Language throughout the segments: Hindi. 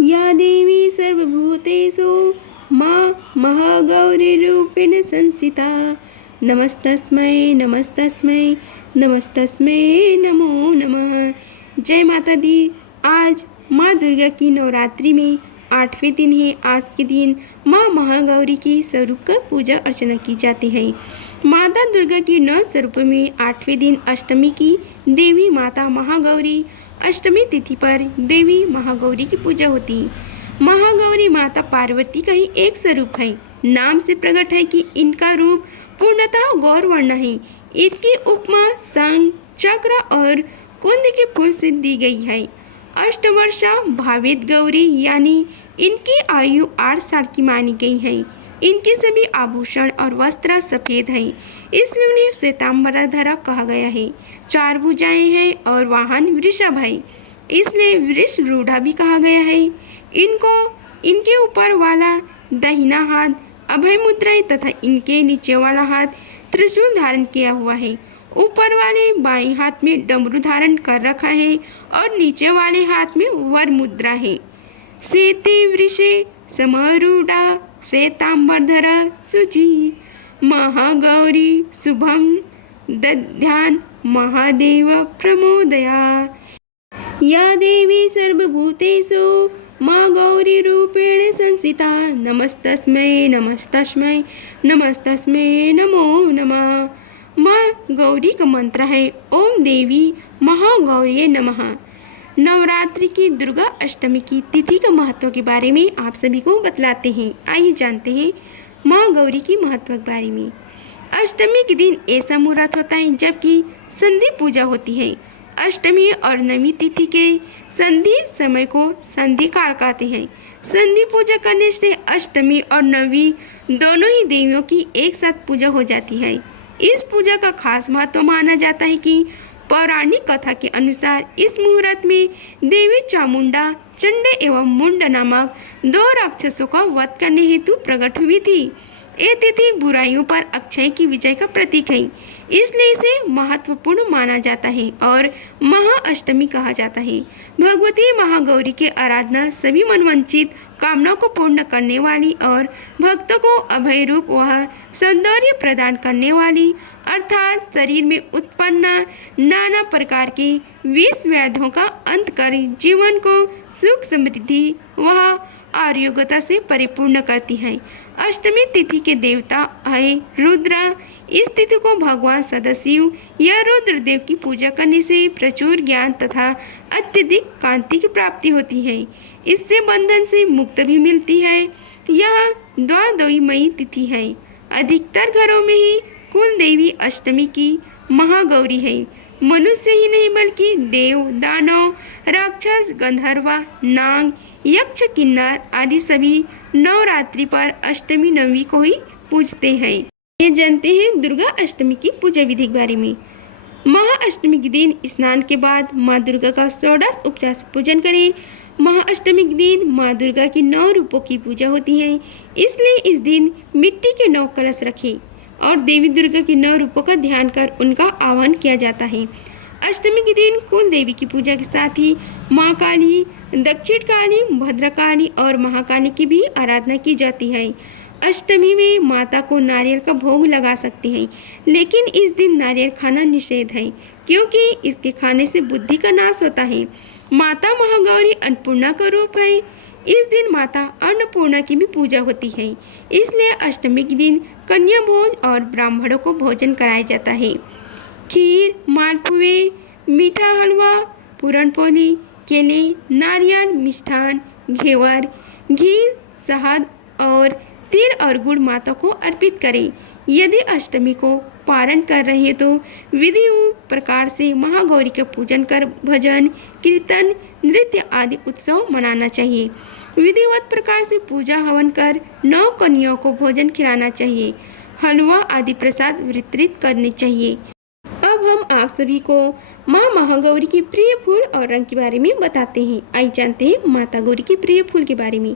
या देवी सर्वभूतेषु मां महागौरीरूपेण संस्थिता। नमस्तस्मै नमस्तस्मै नमस्तस्मै नमो नमः। जय माता दी। आज माँ दुर्गा की नवरात्रि में 8वें दिन है। आज के दिन माँ महागौरी की स्वरूप का पूजा अर्चना की जाती है। माता दुर्गा की 9 स्वरूपों में 8वें दिन अष्टमी की देवी माता महागौरी, अष्टमी तिथि पर देवी महागौरी की पूजा होती है। महागौरी माता पार्वती का ही एक स्वरूप है। नाम से प्रकट है कि इनका रूप पूर्णतः गौरवर्ण है। इनकी उपमा शंख, चक्र और कुंद के फूल से दी गई है। अष्टवर्षा भावित गौरी यानी इनकी आयु 8 साल की मानी गई है। इनके सभी आभूषण और वस्त्र सफेद हैं, इसलिए उन्हें श्वेतांबरधरा कहा गया है। 4 भुजाएं हैं और वाहन वृषभ है, इसलिए वृषरूढ़ा भी कहा गया है। इनके ऊपर वाला दाहिना हाथ अभय मुद्रा है तथा इनके नीचे वाला हाथ त्रिशूल धारण किया हुआ है। ऊपर वाले बाएं हाथ में डमरू धारण कर रखा है और नीचे वाले हाथ में वर मुद्रा है। श्वेते वृषे समरूढ़ा श्वेतांबरधरा शुचि महागौरी शुभम दध्यान महादेव प्रमोदया। या देवी सर्वभूतेषु माँ गौरी रूपेण संस्थिता। नमस्तस्मै नमस्तस्मै नमस्तस्मै नमो नमः। माँ गौरी का मंत्र है ओम देवी महागौरी नमः। नवरात्रि की दुर्गा अष्टमी की तिथि का महत्व के बारे में आप सभी को बतलाते हैं। आइए जानते हैं माँ गौरी की महत्व के बारे में। अष्टमी के दिन ऐसा मुहूर्त होता है जबकि संधि पूजा होती है। अष्टमी और नवी तिथि के संधि समय को संधि काल कहते हैं। संधि पूजा करने से अष्टमी और नवी दोनों ही देवियों की एक साथ पूजा हो जाती है। इस पूजा का खास महत्व माना जाता है कि पौराणिक कथा के अनुसार इस मुहूर्त में देवी चामुंडा चंड एवं मुंड नामक 2 राक्षसों का वध करने हेतु प्रकट हुई थी। ये तिथि बुराइयों पर अक्षय की विजय का प्रतीक है, इसलिए इसे महत्वपूर्ण माना जाता है और महाअष्टमी कहा जाता है। भगवती महागौरी की आराधना सभी मनवांछित कामनाओं को पूर्ण करने वाली और भक्तों को अभय रूप व सौंदर्य प्रदान करने वाली, अर्थात शरीर में उत्पन्न नाना प्रकार के विष व्याधियों का अंत कर जीवन को सुख समृद्धि व आरोग्यता से परिपूर्ण करती है। अष्टमी तिथि के देवता है रुद्र। इस तिथि को भगवान सदाशिव या रुद्रदेव की पूजा करने से प्रचुर ज्ञान तथा अत्यधिक कांति की प्राप्ति होती है। इससे बंधन से मुक्त भी मिलती है। यह द्वादशीमयी तिथि है। अधिकतर घरों में ही कुल देवी अष्टमी की महागौरी है। मनुष्य ही नहीं बल्कि देव, दानव, राक्षस, गंधर्व, नाग, यक्ष, किन्नर आदि सभी नवरात्रि पर अष्टमी नवमी को ही पूजते हैं। ये जानते हैं दुर्गा अष्टमी की पूजा विधि के बारे में। महाअष्टमी के दिन स्नान के बाद माँ दुर्गा का षोडश उपचार से पूजन करें। महाअष्टमी के दिन माँ दुर्गा की 9 रूपों की पूजा होती है, इसलिए इस दिन मिट्टी के 9 कलश रखें और देवी दुर्गा के 9 रूपों का ध्यान कर उनका आह्वान किया जाता है। अष्टमी के दिन कुल देवी की पूजा के साथ ही माँ काली, दक्षिण काली, भद्रकाली और महाकाली की भी आराधना की जाती है। अष्टमी में माता को नारियल का भोग लगा सकते हैं, लेकिन इस दिन नारियल खाना निषेध है क्योंकि इसके खाने से बुद्धि का नाश होता है। माता महागौरी अन्नपूर्णा का रूप है। इस दिन माता अन्नपूर्णा की भी पूजा होती है, इसलिए अष्टमी के दिन कन्या भोज और ब्राह्मणों को भोजन कराया जाता है। खीर, मालपुए, मीठा हलवा, पूरणपोली, केले, नारियल, मिष्ठान, घेवर, घी, शहद और तिल और गुड़ माता को अर्पित करें। यदि अष्टमी को पारण कर रहे हैं तो विधिवत प्रकार से महागौरी का पूजन कर भजन, कीर्तन, नृत्य आदि उत्सव मनाना चाहिए। विधिवत प्रकार से पूजा हवन कर 9 कन्याओं को भोजन खिलाना चाहिए। हलवा आदि प्रसाद वितरित करने चाहिए। अब हम आप सभी को माँ महागौरी के प्रिय फूल और रंग के बारे में बताते हैं। आइए जानते हैं माता गौरी के प्रिय फूल के बारे में।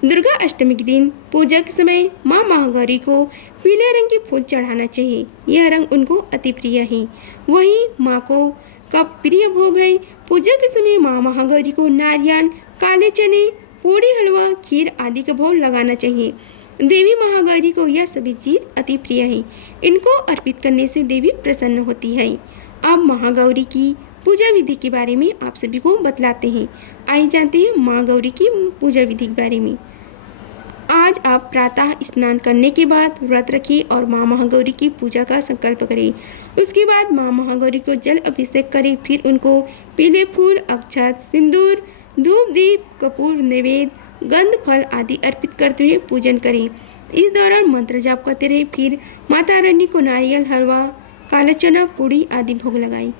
दुर्गा अष्टमी के दिन पूजा के समय माँ महागौरी को पीले रंग के फूल चढ़ाना चाहिए। यह रंग उनको अति प्रिय है। वहीं माँ को का प्रिय भोग है। पूजा के समय माँ महागौरी को नारियल, काले चने, पूड़ी, हलवा, खीर आदि का भोग लगाना चाहिए। देवी महागौरी को यह सभी चीज अति प्रिय है। इनको अर्पित करने से देवी प्रसन्न होती है। अब महागौरी की पूजा विधि के बारे में आप सभी को बतलाते हैं। आइए जानते हैं माँ गौरी की पूजा विधि के बारे में। आज आप प्रातः स्नान करने के बाद व्रत रखिए और माँ महागौरी की पूजा का संकल्प करें। उसके बाद माँ महागौरी को जल अभिषेक करें। फिर उनको पीले फूल, अक्षत, सिंदूर, धूप, दीप, कपूर, नैवेद्य, गंध, फल आदि अर्पित करते हुए पूजन करें। इस दौरान मंत्र जाप करते रहे। फिर माता रानी को नारियल, हलवा, काला चना, पूड़ी आदि भोग लगाएं।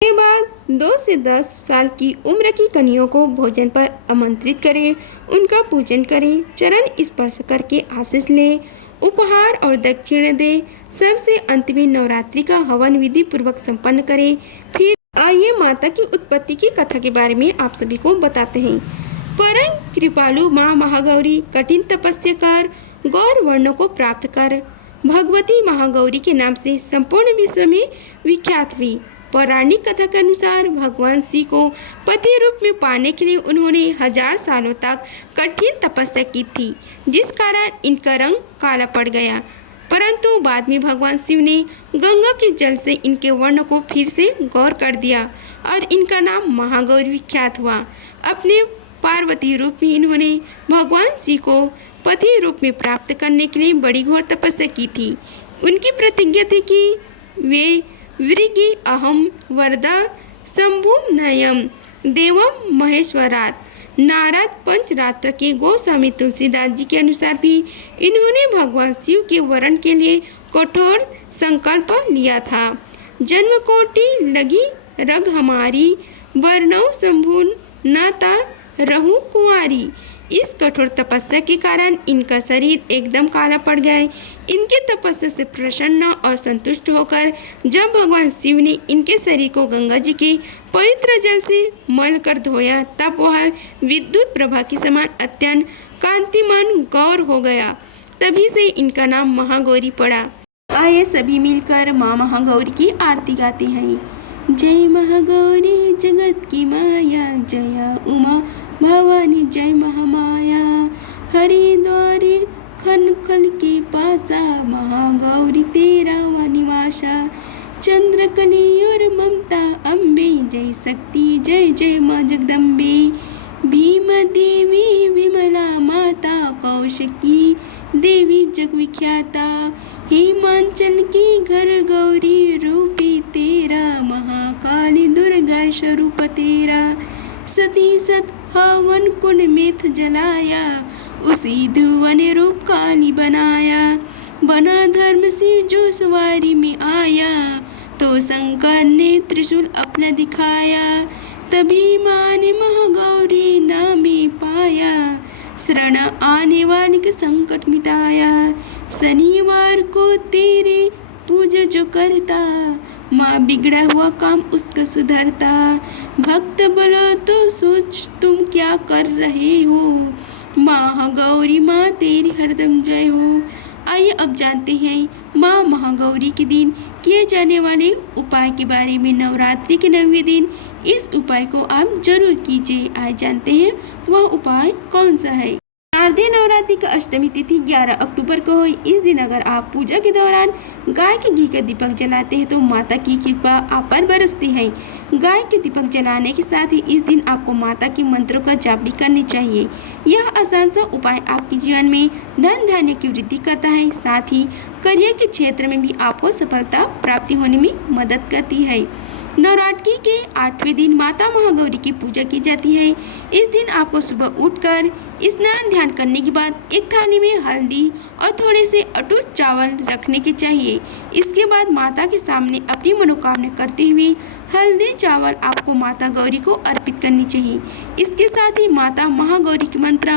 के बाद 2 से 10 साल की उम्र की कन्याओं को भोजन पर आमंत्रित करें, उनका पूजन करें, चरण स्पर्श करके आशीष लें, उपहार और दक्षिणा दें। सबसे अंत में नवरात्रि का हवन विधि पूर्वक संपन्न करें। फिर आइए माता की उत्पत्ति की कथा के बारे में आप सभी को बताते हैं। परम कृपालु माँ महागौरी कठिन तपस्या कर गौर वर्णों को प्राप्त कर भगवती महागौरी के नाम से संपूर्ण विश्व में विख्यात हुई। पौराणिक कथा के अनुसार भगवान शिव को पति रूप में पाने के लिए उन्होंने 1000 सालों तक कठिन तपस्या की थी, जिस कारण इनका रंग काला पड़ गया। परंतु बाद में भगवान शिव ने गंगा के जल से इनके वर्ण को फिर से गौर कर दिया और इनका नाम महागौरी विख्यात हुआ। अपने पार्वती रूप में इन्होंने भगवान शिव को पति रूप में प्राप्त करने के लिए बड़ी घोर तपस्या की थी। उनकी प्रतिज्ञा थी कि वे वृगी अहम वरदा शंभुम नयम देवम महेश्वरात। नारद पंचरात्र के गोस्वामी तुलसीदास जी के अनुसार भी इन्होंने भगवान शिव के वरण के लिए कठोर संकल्प लिया था। जन्म कोटि लगी रग हमारी, वर्णव शंभुन नाता रहु कुंवारी। इस कठोर तपस्या के कारण इनका शरीर एकदम काला पड़ गया। इनके तपस्या से प्रसन्न और संतुष्ट होकर जब भगवान शिव ने इनके शरीर को गंगा जी के पवित्र जल से मल कर धोया, तब वह विद्युत प्रभा के समान अत्यंत कांतिमान गौर हो गया। तभी से इनका नाम महागौरी पड़ा। आइए सभी मिलकर माँ महागौरी की आरती गाते हैं। जय महागौरी जगत की माया, जया उमा भवानी जय महामाया। हरिद्वारी खन खल के पासा, महागौरी तेरा वानिवासा। चंद्रकली और ममता अम्बे, जय शक्ति जय जय माँ जगदम्बे। भीम देवी विमला माता, कौशिकी देवी जग विख्याता। हिमांचल की घर गौरी, रूपी तेरा महाकाली दुर्गा स्वरूप तेरा। सती सत हवन कुंड मेथ जलाया, उसी धुआं ने रूप काली बनाया। बना धर्म से जो सवारी में आया, तो शंकर ने त्रिशूल अपना दिखाया। तभी माँ ने महागौरी नामे पाया, शरण आने वाले का संकट मिटाया। शनिवार को तेरे पूजा जो करता, माँ बिगड़ा हुआ काम उसका सुधरता। भक्त बोलो तो सोच तुम क्या कर रहे हो, महागौरी माँ तेरी हरदम जय हो। आइए अब जानते हैं माँ महागौरी के दिन किए जाने वाले उपाय के बारे में। नवरात्रि के 9वें दिन इस उपाय को आप जरूर कीजिए। आइए जानते हैं वह उपाय कौन सा है। शारदीय नवरात्रि का अष्टमी तिथि 11 अक्टूबर को हो। इस दिन अगर आप पूजा के दौरान गाय के घी का दीपक जलाते हैं तो माता की कृपा आप पर बरसती है। गाय के दीपक जलाने के साथ ही इस दिन आपको माता के मंत्रों का जाप भी करनी चाहिए। यह आसान सा उपाय आपके जीवन में धन धान्य की वृद्धि करता है, साथ ही करियर के क्षेत्र में भी आपको सफलता प्राप्ति होने में मदद करती है। नवरात्रि के 8वें दिन माता महागौरी की पूजा की जाती है। इस दिन आपको सुबह उठकर स्नान ध्यान करने के बाद एक थाली में हल्दी और थोड़े से अटूट चावल रखने के चाहिए। इसके बाद माता के सामने अपनी मनोकामना करते हुए हल्दी चावल आपको माता गौरी को अर्पित करनी चाहिए। इसके साथ ही माता महागौरी के मंत्र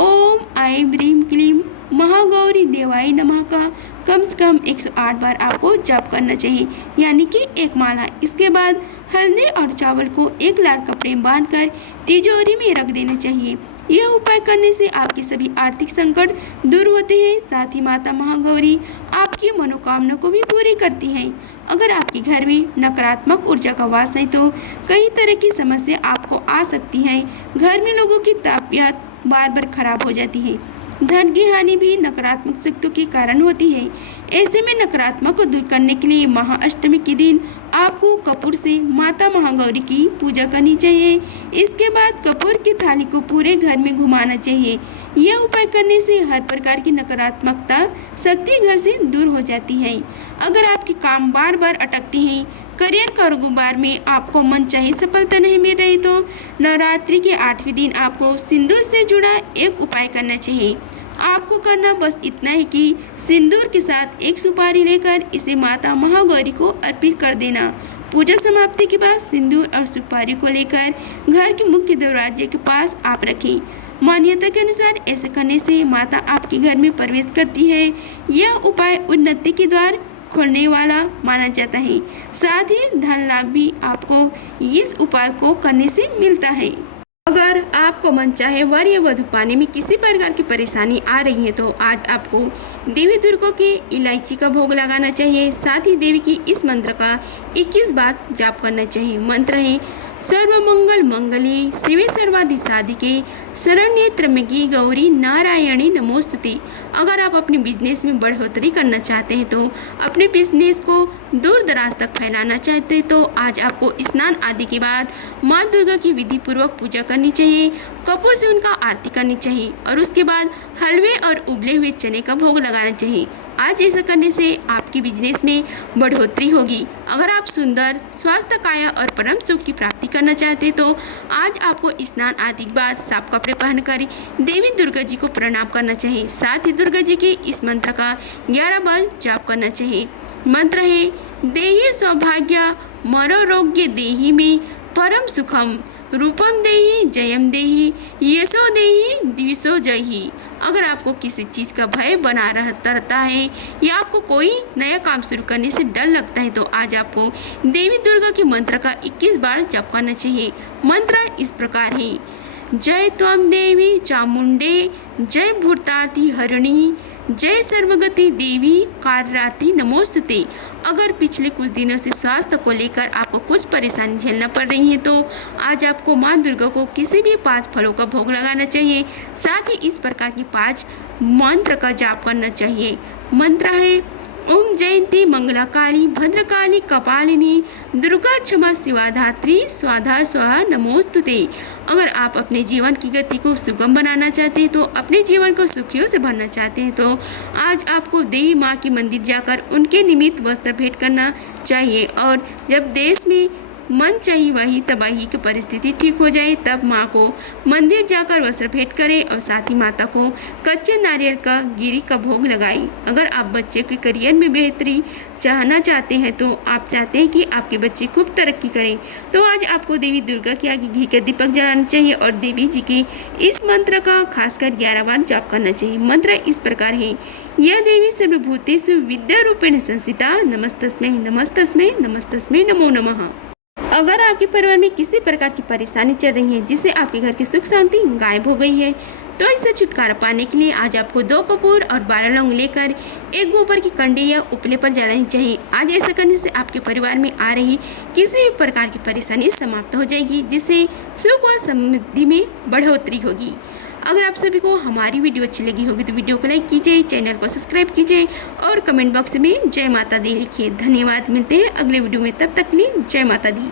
ओम ऐं ह्रीं क्लीं महागौरी देवाय नमः का कम से कम 108 बार आपको जाप करना चाहिए, यानी कि एक माला। इसके बाद हल्दी और चावल को एक लाल कपड़े में बांधकर तिजोरी में रख देना चाहिए। यह उपाय करने से आपके सभी आर्थिक संकट दूर होते हैं, साथ ही माता महागौरी आपकी मनोकामना को भी पूरी करती हैं। अगर आपके घर में नकारात्मक ऊर्जा का वास है तो कई तरह की समस्या आपको आ सकती है। घर में लोगों की तबीयत बार बार खराब हो जाती है। धन की हानि भी नकारात्मक शक्तियों के कारण होती है। ऐसे में नकारात्मक को दूर करने के लिए महाअष्टमी के दिन आपको कपूर से माता महागौरी की पूजा करनी चाहिए। इसके बाद कपूर की थाली को पूरे घर में घुमाना चाहिए। यह उपाय करने से हर प्रकार की नकारात्मकता शक्ति घर से दूर हो जाती है। अगर आपके काम बार बार अटकते हैं, करियर कारोबार में आपको मनचाही सफलता नहीं मिल रही, तो नवरात्रि के 8वें दिन आपको सिंदूर से जुड़ा एक उपाय करना चाहिए। आपको करना बस इतना है कि सिंदूर के साथ एक सुपारी लेकर इसे माता महागौरी को अर्पित कर देना। पूजा समाप्ति के बाद सिंदूर और सुपारी को लेकर घर के मुख्य दरवाजे के पास आप रखें। मान्यता के अनुसार ऐसे करने से माता आपके घर में प्रवेश करती है। यह उपाय उन्नति के द्वार खोलने वाला माना जाता है। साथ ही धन लाभ भी आपको इस उपाय को करने से मिलता है। अगर आपको मन चाहे वर या वधू पाने में किसी प्रकार की परेशानी आ रही है, तो आज आपको देवी दुर्गा की इलायची का भोग लगाना चाहिए। साथ ही देवी की इस मंत्र का 21 बार जाप करना चाहिए। मंत्र है सर्वमंगल मंगले शिवे सर्वाधि साधिके शरण्ये त्र्यंबके गौरी नारायणी नमोस्तुते। अगर आप अपने बिजनेस में बढ़ोतरी करना चाहते हैं, तो अपने बिजनेस को दूर दराज तक फैलाना चाहते हैं, तो आज आपको स्नान आदि के बाद माँ दुर्गा की विधि पूर्वक पूजा करनी चाहिए। कपूर से उनका आरती करनी चाहिए और उसके बाद हलवे और उबले हुए चने का भोग लगाना चाहिए। आज ऐसा करने से आपकी बिजनेस में बढ़ोतरी होगी। अगर आप सुंदर स्वास्थ्य काया और परम सुख की प्राप्ति करना चाहते हैं, तो आज आपको स्नान आदि के बाद साफ कपड़े पहनकर देवी दुर्गा जी को प्रणाम करना चाहिए। साथ ही दुर्गा जी के इस मंत्र का 11 बार जाप करना चाहिए। मंत्र है देहि सौभाग्य मनोरोग्य देहि में परम सुखम रूपम देहि जयम देहि यशो देहि द्विषो जयहि। अगर आपको किसी चीज़ का भय बना रहता है या आपको कोई नया काम शुरू करने से डर लगता है, तो आज आपको देवी दुर्गा के मंत्र का 21 बार जप करना चाहिए। मंत्र इस प्रकार है जय त्वं देवी चामुंडे जय भूतार्ति हरिणी जय सर्वगति देवी काररात्रि नमोस्तुते। अगर पिछले कुछ दिनों से स्वास्थ्य को लेकर आपको कुछ परेशानी झेलना पड़ रही है, तो आज आपको माँ दुर्गा को किसी भी 5 फलों का भोग लगाना चाहिए। साथ ही इस प्रकार की 5 मंत्र का जाप करना चाहिए। मंत्र है ओम जयंती मंगलाकाली भद्रकाली कपालिनी दुर्गा क्षमा शिवा धात्री स्वाधा स्वाहा नमोस्तुते। अगर आप अपने जीवन की गति को सुगम बनाना चाहते हैं, तो अपने जीवन को सुखियों से भरना चाहते हैं, तो आज आपको देवी माँ के मंदिर जाकर उनके निमित्त वस्त्र भेंट करना चाहिए। और जब देश में मन चाहिए वही तबाही की परिस्थिति ठीक हो जाए, तब माँ को मंदिर जाकर वस्त्र भेंट करें और साथ ही माता को कच्चे नारियल का गिरी का भोग लगाएं। अगर आप बच्चे के करियर में बेहतरी चाहना चाहते हैं, तो आप चाहते हैं कि आपके बच्चे खूब तरक्की करें, तो आज आपको देवी दुर्गा के आगे घी का दीपक जलाना चाहिए और देवी जी के इस मंत्र का खासकर 11 बार जाप करना चाहिए। मंत्र इस प्रकार है यह देवी सर्वभूतेषु विद्या रूपेण संस्थिता नमस्तस्मै नमस्तस्मै नमस्तस्मै नमो नमः। अगर आपके परिवार में किसी प्रकार की परेशानी चल रही है जिससे आपके घर की सुख शांति गायब हो गई है, तो इससे छुटकारा पाने के लिए आज आपको 2 कपूर और 12 लौंग लेकर एक गोबर की कंडी या उपले पर जलानी चाहिए। आज ऐसा करने से आपके परिवार में आ रही किसी भी प्रकार की परेशानी समाप्त हो जाएगी, जिससे सुख और समृद्धि में बढ़ोतरी होगी। अगर आप सभी को हमारी वीडियो अच्छी लगी होगी तो वीडियो को लाइक कीजिए, चैनल को सब्सक्राइब कीजिए और कमेंट बॉक्स में जय माता दी लिखिए। धन्यवाद। मिलते हैं अगले वीडियो में, तब तक के लिए जय माता दी।